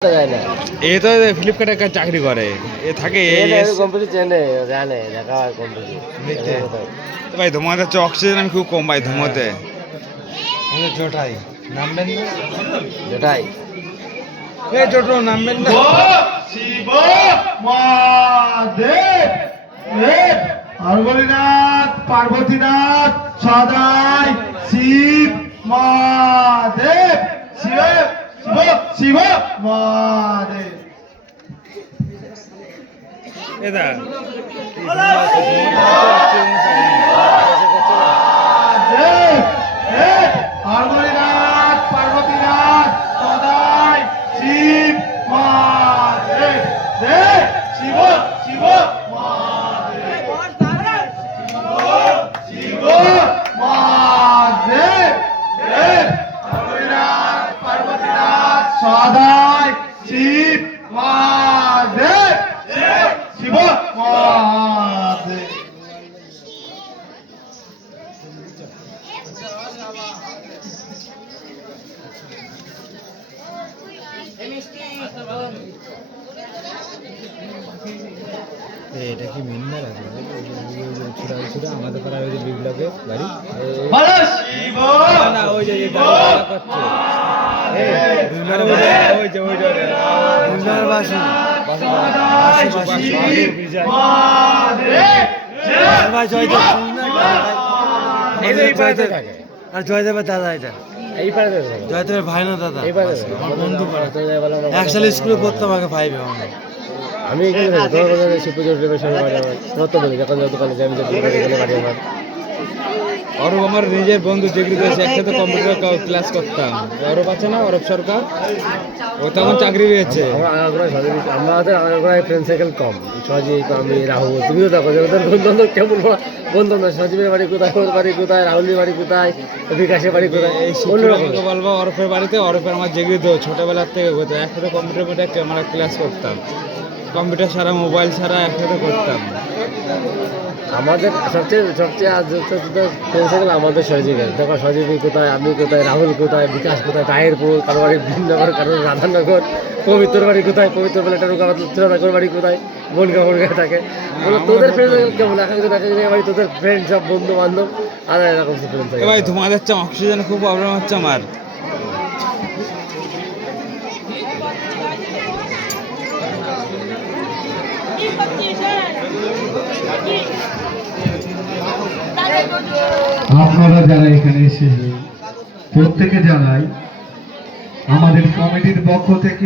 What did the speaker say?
এ তো ফ্লিপকার্টে একটা চাকরি করে এ থাকে ভাই ধুমাতে হচ্ছে অক্সিজেন আমি খুব কম পাই ধুমোতে জোটাই নামবেন না যেটাই এই জোটো নামবেন না শিব মহাদেব হরগরিনাথ পার্বতীনাথ সদাই শিব মহাদেব শিব শিব শিব মহাদেব এটা হরগরিনাথ পার্বতীনাথ সদাই শিব মহাদেব দেব শিব শিব মহাদেব শিব মহাদেব দেব হরগরিনাথ পার্বতীনাথ সদাই শিব মহাদেব দেব শিব মহাদেব এটা কি মিন্নার আছে ছোট আমাদের পাড়ার ওই যে বিপ্লবে বাড়ি বলো শিব না ওই যে আর জয়দেবের দাদা এটা জয়দেবের ভাই না দাদা আমার বন্ধু একসাথে স্কুলে পড়তাম আগে ফাইভে আমি এখানে শিবপুজোর সঙ্গে বাড়ি আমার নতুন বলি যখন যত কলেজে আমি এখানে বাড়ি আমার অরব আমার নিজের বন্ধু ডিগ্রি করেছে একসাথে কম্পিউটার ক্লাস করতাম অরব আছে না অরব সরকার ও তখন চাকরি পেয়েছে আমাদের ফ্রেন্ড সাইকেল কম সজীব আমি রাহুল তুমিও দেখো যে ওদের বন্ধু কেমন বন্ধু না সজীবের বাড়ি কোথায় ওর বাড়ি কোথায় রাহুলের বাড়ি কোথায় বিকাশের বাড়ি কোথায় এই শিক্ষককে বলবো অরফের বাড়িতে অরফের আমার জেগে দিও ছোটোবেলার থেকে কোথায় একসাথে কম্পিউটার আমরা ক্লাস করতাম কম্পিউটার ছাড়া মোবাইল ছাড়া একসাথে করতাম আমাদের সবচেয়ে ফ্রেন্ড আমাদের সজীবের দেখো সজীব কোথায় আমি কোথায় রাহুল কোথায় বিকাশ কোথায় তাহিরপুর কারো বাড়ি ভিন্নগর কারো রাধানগর পবিত্র বাড়ি কোথায় পবিত্র বেলাটা রুকাবাদ বাড়ি কোথায় বনগা থাকে তোদের ফ্রেন্ড কেমন এক একজন বাড়ি তোদের ফ্রেন্ড সব বন্ধু বান্ধব আর এরকম ফ্রেন্ড থাকে ভাই ধোঁয়া যাচ্ছে অক্সিজেন খুব প্রবলেম হচ্ছে আমার আপনারা যারা এখানে এসে প্রত্যেকে জানাই আমাদের কমিটির পক্ষ থেকে